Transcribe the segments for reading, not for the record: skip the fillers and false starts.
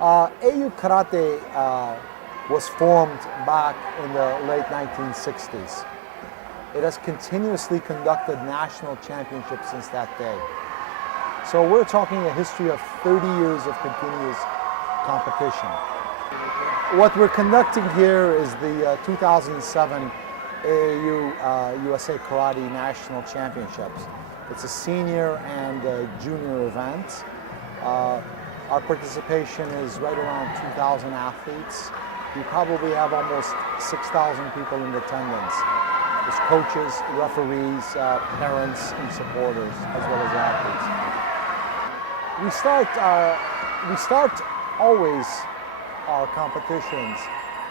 AAU Karate was formed back in the late 1960s. It has continuously conducted national championships since that day. So we're talking a history of 30 years of continuous competition. What we're conducting here is the 2007 AAU USA Karate National Championships. It's a senior and junior event. Our participation is right around 2,000 athletes. We probably have almost 6,000 people in attendance. There's coaches, referees, parents, and supporters, as well as athletes. We start always, our competitions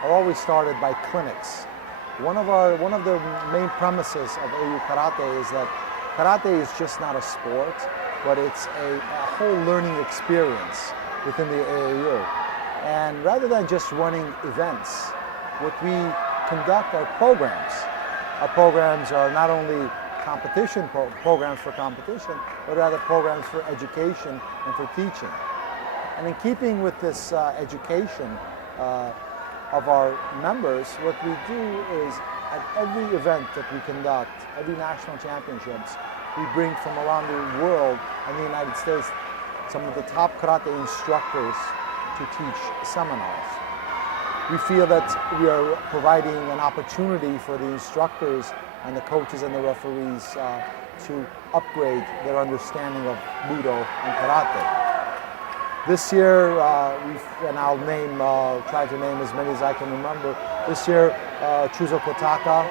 are always started by clinics. One of the main premises of AAU Karate is that karate is just not a sport, but it's a whole learning experience within the AAU. And rather than just running events, what we conduct are programs. Our programs are not only competition programs for competition, but rather programs for education and for teaching. And in keeping with this education of our members, what we do is at every event that we conduct, every national championships, we bring from around the world and the United States some of the top karate instructors to teach seminars. We feel that we are providing an opportunity for the instructors and the coaches and the referees to upgrade their understanding of Budo and Karate. This year, and I'll try to name as many as I can remember. This year, Chuzo Kotaka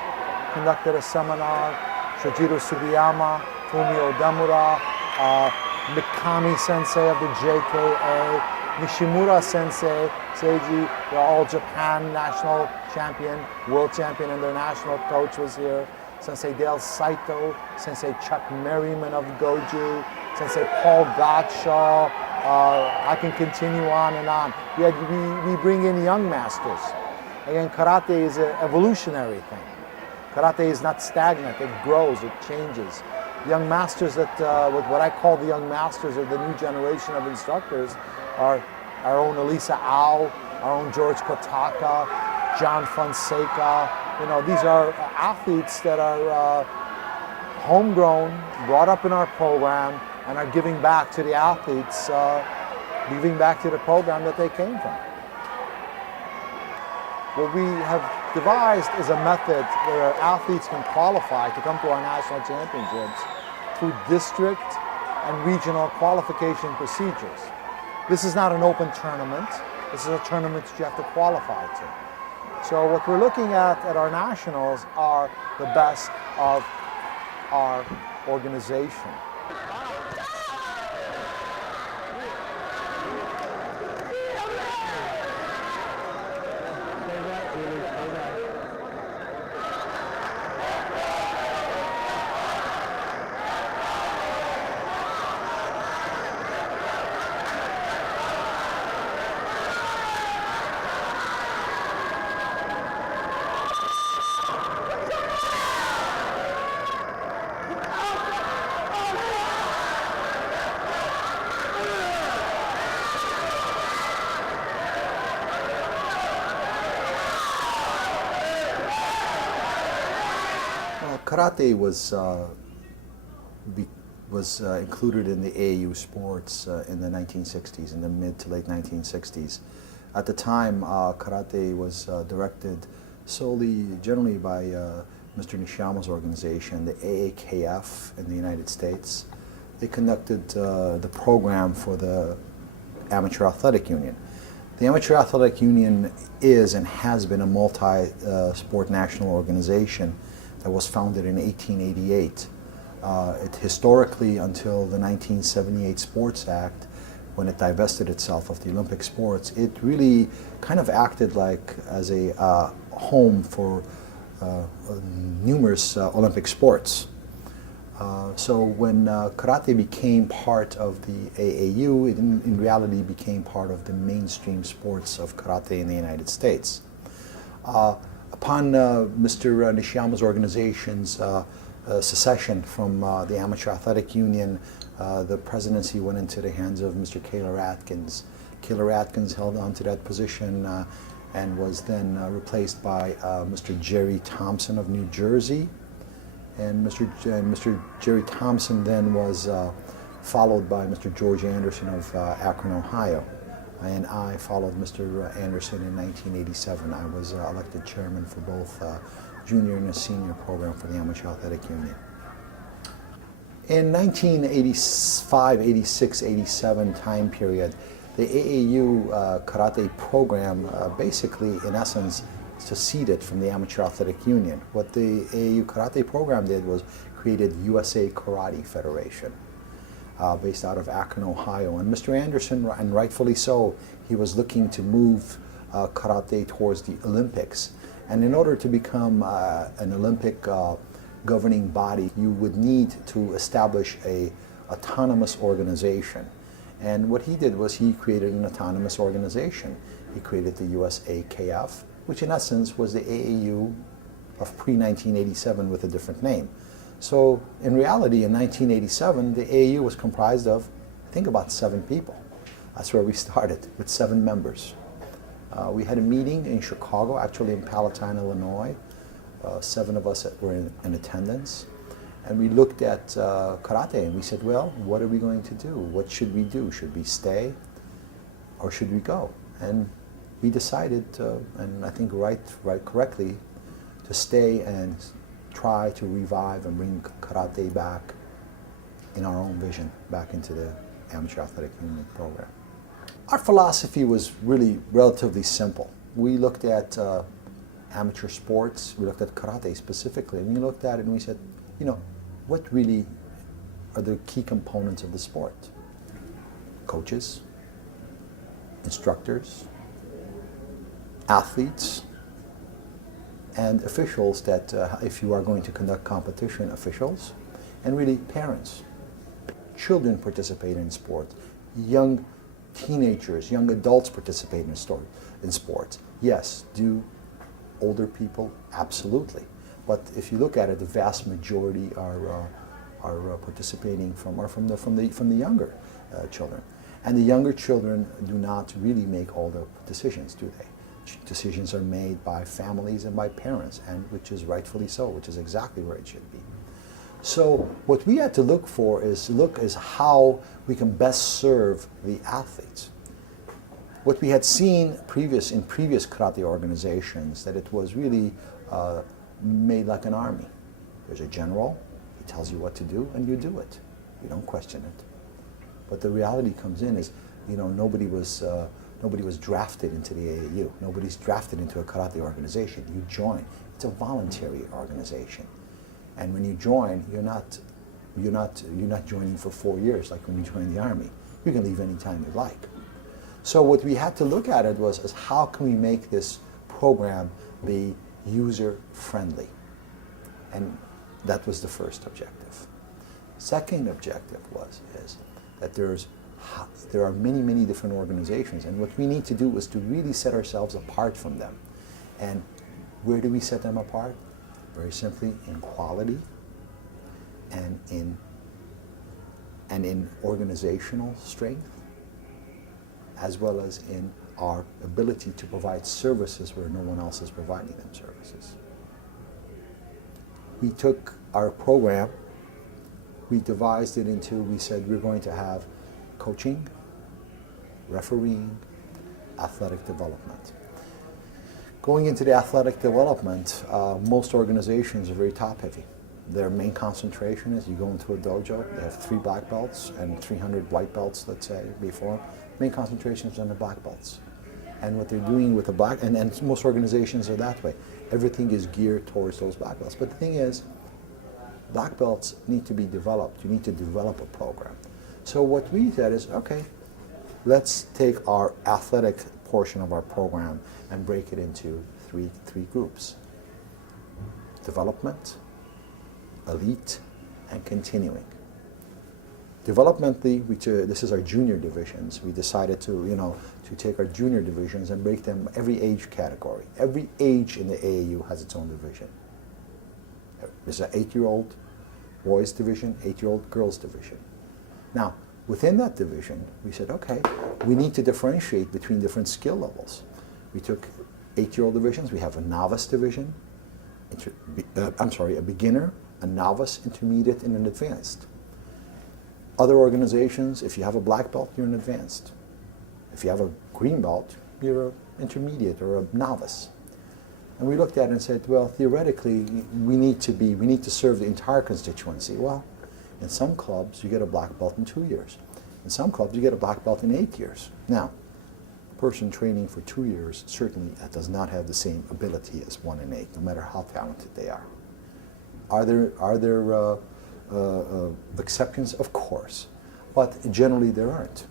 conducted a seminar, Shojiro Sugiyama, Fumio Demura, Mikami Sensei of the JKA, Nishimura Sensei, Seiji, the All Japan national champion, world champion international coach was here. Sensei Dale Saito, Sensei Chuck Merriman of Goju, Sensei Paul Gottschall. I can continue on and on. We bring in young masters. Again, karate is an evolutionary thing. Karate is not stagnant, it grows, it changes. Young masters what I call the young masters of the new generation of instructors are our own Elisa Au, our own George Kotaka, John Fonseca. You know, these are athletes that are homegrown, brought up in our program, and are giving back to the athletes, giving back to the program that they came from. What we have devised is a method where our athletes can qualify to come to our national championships through district and regional qualification procedures. This is not an open tournament. This is a tournament that you have to qualify to. So what we're looking at our nationals are the best of our organization. Karate was included in the AAU sports in the 1960s, in the mid to late 1960s. At the time, karate was directed generally by Mr. Nishiyama's organization, the AAKF in the United States. They conducted the program for the Amateur Athletic Union. The Amateur Athletic Union is and has been a multi-sport national organization that was founded in 1888. It historically, until the 1978 Sports Act, when it divested itself of the Olympic sports, it really kind of acted like as a home for numerous Olympic sports. So when karate became part of the AAU, it in reality became part of the mainstream sports of karate in the United States. Upon Mr. Nishiyama's organization's secession from the Amateur Athletic Union, the presidency went into the hands of Mr. Kaler Atkins. Killer Atkins held on to that position and was then replaced by Mr. Jerry Thompson of New Jersey. And Mr. Jerry Thompson then was followed by Mr. George Anderson of Akron, Ohio. And I followed Mr. Anderson in 1987. I was elected chairman for both junior and a senior program for the Amateur Athletic Union. In 1985, 86, 87 time period, the AAU Karate program basically, in essence, seceded from the Amateur Athletic Union. What the AAU Karate program did was created USA Karate Federation, based out of Akron, Ohio. And Mr. Anderson, and rightfully so, he was looking to move karate towards the Olympics. And in order to become an Olympic governing body, you would need to establish a autonomous organization. And what he did was he created an autonomous organization. He created the USAKF, which in essence was the AAU of pre-1987 with a different name. So in reality, in 1987, the AAU was comprised of, I think, about 7 people. That's where we started, with 7 members. We had a meeting in Chicago, actually in Palatine, Illinois. 7 of us were in attendance. And we looked at karate and we said, well, what are we going to do? What should we do? Should we stay or should we go? And we decided, and I think correctly, to stay and try to revive and bring karate back in our own vision, back into the Amateur Athletic Union program. Our philosophy was really relatively simple. We looked at amateur sports, we looked at karate specifically, and we looked at it and we said, you know, what really are the key components of the sport? Coaches, instructors, athletes, and officials that, if you are going to conduct competition, officials, and really parents. Children participate in sports. Young teenagers, young adults participate in sports. Yes, do older people? Absolutely. But if you look at it, the vast majority are participating from the younger children. And the younger children do not really make all the decisions, do they? Decisions are made by families and by parents, and which is rightfully so, which is exactly where it should be. So what we had to look for is how we can best serve the athletes. What we had seen in previous karate organizations, that it was really made like an army. There's a general, he tells you what to do, and you do it. You don't question it. But the reality comes in is, you know, nobody was drafted into the AAU. Nobody's drafted into a karate organization. You join. It's a voluntary organization. And when you join, you're not joining for 4 years like when you join the Army. You can leave anytime you like. So what we had to look at it was how can we make this program be user-friendly? And that was the first objective. Second objective is that there are many different organizations, and what we need to do is to really set ourselves apart from them. And where do we set them apart? Very simply, in quality and in organizational strength, as well as in our ability to provide services where no one else is providing them services. We took our program, we devised it into, we said we're going to have coaching, refereeing, athletic development. Going into the athletic development, most organizations are very top-heavy. Their main concentration is you go into a dojo, they have 3 black belts and 300 white belts, let's say, before. Main concentration is on the black belts. And what they're doing with the black, and most organizations are that way. Everything is geared towards those black belts. But the thing is, black belts need to be developed. You need to develop a program. So what we said is, okay, let's take our athletic portion of our program and break it into three groups. Development, elite, and continuing. Developmentally, this is our junior divisions. We decided to take our junior divisions and break them every age category. Every age in the AAU has its own division. There's an 8-year-old boys division, 8-year-old girls division. Now, Within that division, we said, okay, we need to differentiate between different skill levels. We took 8-year-old divisions. We have a novice division, a beginner, a novice, intermediate, and an advanced. Other organizations, if you have a black belt, you're an advanced. If you have a green belt, you're an intermediate or a novice. And we looked at it and said, well, theoretically, we need to serve the entire constituency. Well, in some clubs, you get a black belt in 2 years. In some clubs, you get a black belt in 8 years. Now, a person training for 2 years, certainly does not have the same ability as 1 in 8, no matter how talented they are. Are there exceptions? Of course. But generally, there aren't.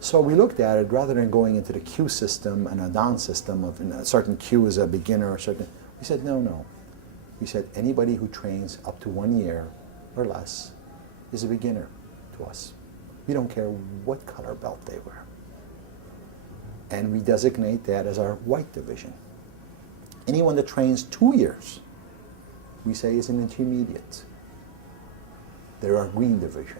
So we looked at it, rather than going into the queue system and a down system of a certain queue is a beginner, we said, no. We said anybody who trains up to 1 year or less is a beginner to us. We don't care what color belt they wear. And we designate that as our white division. Anyone that trains 2 years, we say is an intermediate. They're our green division.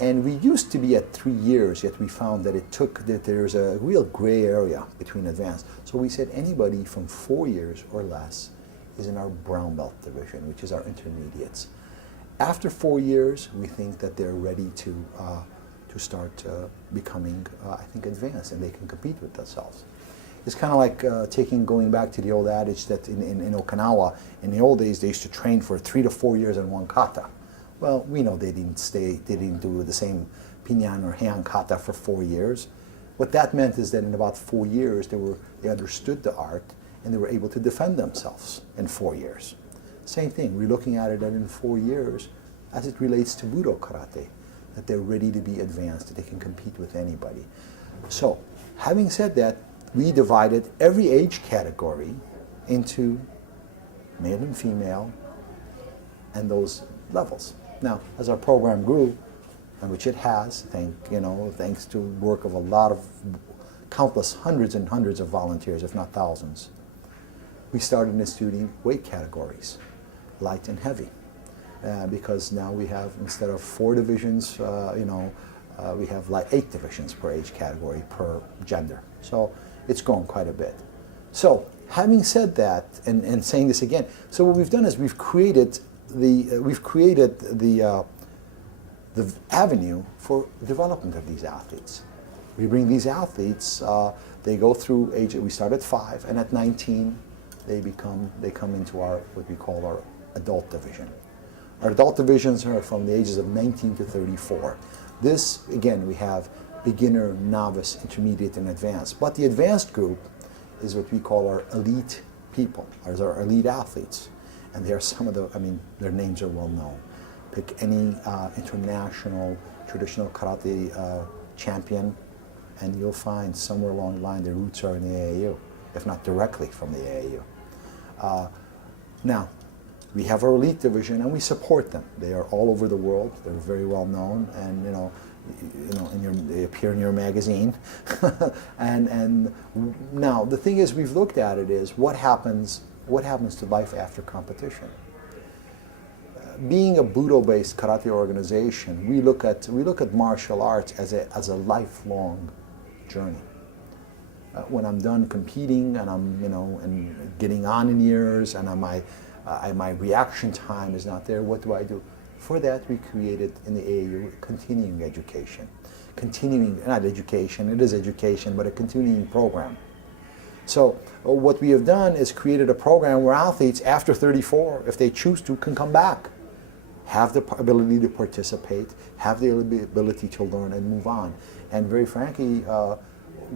And we used to be at 3 years, yet we found that there's a real gray area between advanced. So we said anybody from 4 years or less is in our brown belt division, which is our intermediates. After 4 years, we think that they're ready to start becoming, I think, advanced, and they can compete with themselves. It's kind of like going back to the old adage that in Okinawa, in the old days, they used to train for 3 to 4 years in one kata. Well, we know they didn't do the same pinyan or heian kata for 4 years. What that meant is that in about 4 years, they understood the art and they were able to defend themselves in 4 years. Same thing, we're looking at it that in 4 years, as it relates to Budo Karate, that they're ready to be advanced, that they can compete with anybody. So, having said that, we divided every age category into male and female and those levels. Now, as our program grew, and which it has, thanks to work of a lot of countless hundreds and hundreds of volunteers, if not thousands, we started instituting weight categories, light and heavy, because now we have, instead of 4 divisions, we have like 8 divisions per age category per gender. So it's grown quite a bit. So having said that, and saying this again, so what we've done is we've created the avenue for development of these athletes. We bring these athletes, they go through age, we start at 5, and at 19, they come into what we call our adult division. Our adult divisions are from the ages of 19 to 34. This, again, we have beginner, novice, intermediate, and advanced. But the advanced group is what we call our elite people, our elite athletes. And they are some of their names are well known. Pick any international traditional karate champion, and you'll find somewhere along the line their roots are in the AAU, if not directly from the AAU. Now, we have our elite division, and we support them. They are all over the world. They're very well known, and they appear in your magazine. and now the thing is, we've looked at it is what happens to life after competition. Being a Budo-based karate organization, we look at martial arts as a lifelong journey. When I'm done competing and I'm and getting on in years and my reaction time is not there, what do I do? For that, we created in the AAU continuing education. Not education, it is education, but a continuing program. So what we have done is created a program where athletes after 34, if they choose to, can come back, have the ability to participate, have the ability to learn and move on. And very frankly,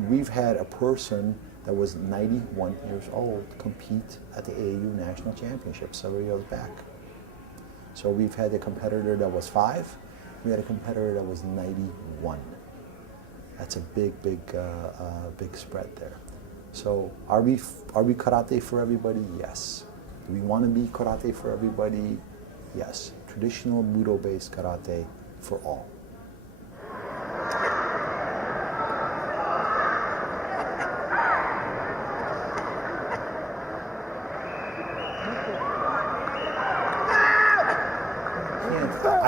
we've had a person that was 91 years old compete at the AAU National Championship several years back. So we've had a competitor that was 5, we had a competitor that was 91. That's a big spread there. So are we karate for everybody? Yes. Do we want to be karate for everybody? Yes. Traditional Budo-based karate for all.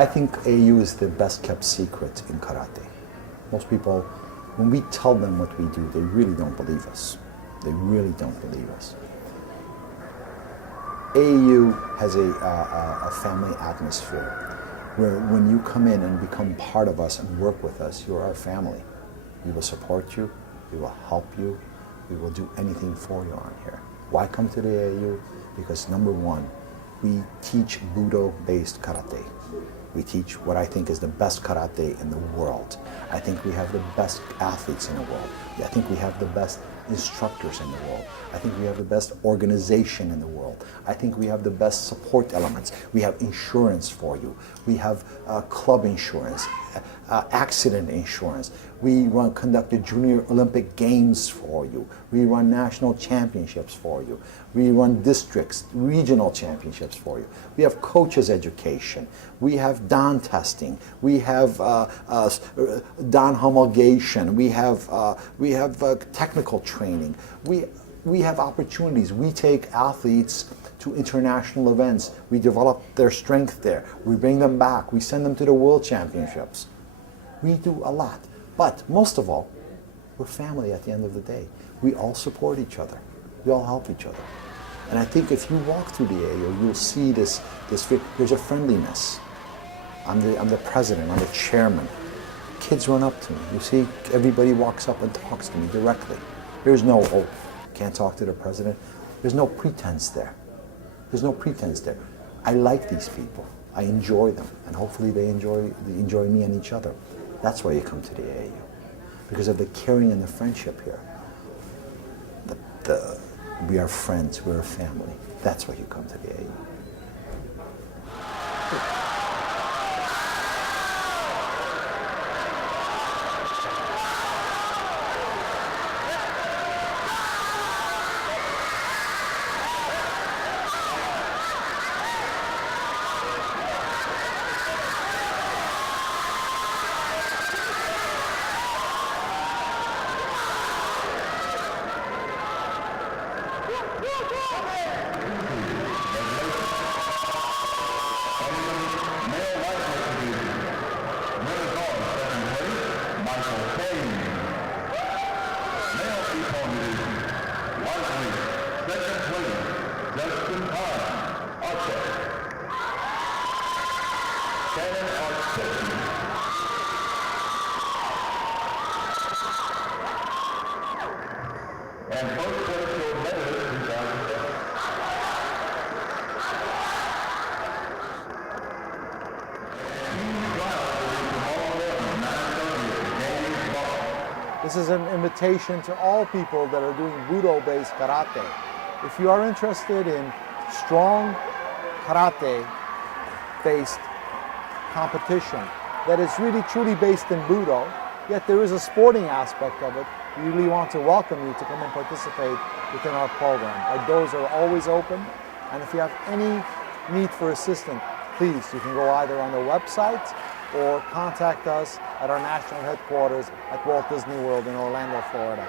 I think AAU is the best kept secret in karate. Most people, when we tell them what we do, they really don't believe us. They really don't believe us. AAU has a family atmosphere where when you come in and become part of us and work with us, you're our family. We will support you, we will help you, we will do anything for you on here. Why come to the AAU? Because number one, we teach Budo-based karate. We teach what I think is the best karate in the world. I think we have the best athletes in the world. I think we have the best instructors in the world. I think we have the best organization in the world. I think we have the best support elements. We have insurance for you. We have club insurance, accident insurance. We conduct the Junior Olympic Games for you. We run national championships for you. We run districts, regional championships for you. We have coaches education. We have DON testing. We have DON homologation. We have technical training. We have opportunities. We take athletes to international events. We develop their strength there. We bring them back. We send them to the World Championships. We do a lot. But most of all, we're family at the end of the day. We all support each other. We all help each other. And I think if you walk through the AAU, you'll see there's a friendliness. I'm the president, I'm the chairman. Kids run up to me. You see, everybody walks up and talks to me directly. There's no, oh, can't talk to the president. There's no pretense there. There's no pretense there. I like these people. I enjoy them, and hopefully they enjoy me and each other. That's why you come to the AAU, because of the caring and the friendship here. We are friends, we're a family. That's why you come to the AAU. This is an invitation to all people that are doing Budo-based karate. If you are interested in strong karate-based competition that is really truly based in Budo, yet there is a sporting aspect of it, we really want to welcome you to come and participate within our program. Our doors are always open, and if you have any need for assistance, please, you can go either on the website or contact us at our national headquarters at Walt Disney World in Orlando, Florida.